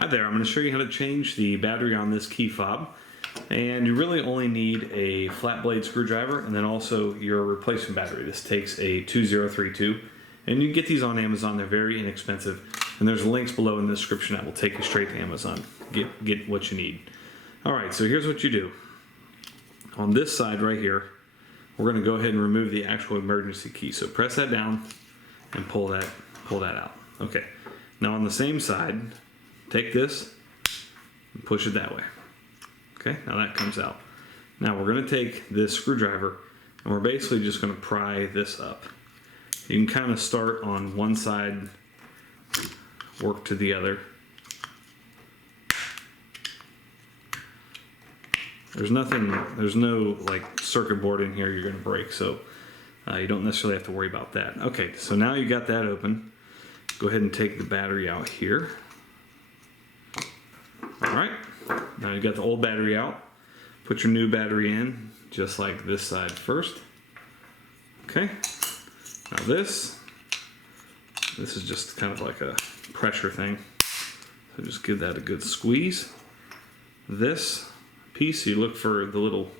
Hi there, I'm going to show you how to change the battery on this key fob. And you really only need a flat blade screwdriver and then also your replacement battery. This takes a 2032 and you can get these on Amazon. They're very inexpensive and there's links below in the description that will take you straight to Amazon. Get what you need. Alright, so here's what you do. On this side right here, we're going to go ahead and remove the actual emergency key. So press that down and pull that out. Okay, now on the same side, take this and push it that way. Okay, now that comes out. Now we're going to take this screwdriver and we're basically just going to pry this up. You can kind of start on one side, work to the other. There's no like circuit board in here you're going to break, so you don't necessarily have to worry about that. Okay, so now you got that open. Go ahead and take the battery out here. Alright, now you got the old battery out. Put your new battery in, just like this side first. Okay, now this is just kind of like a pressure thing. So just give that a good squeeze. This piece, you look for the little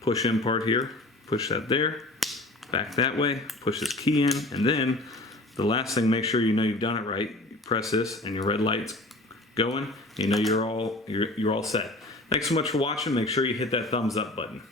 push in part here. Push that there, back that way, push this key in, and then the last thing, make sure you know you've done it right. You press this and your red light's going. You know you're all set. Thanks so much for watching. Make sure you hit that thumbs up button.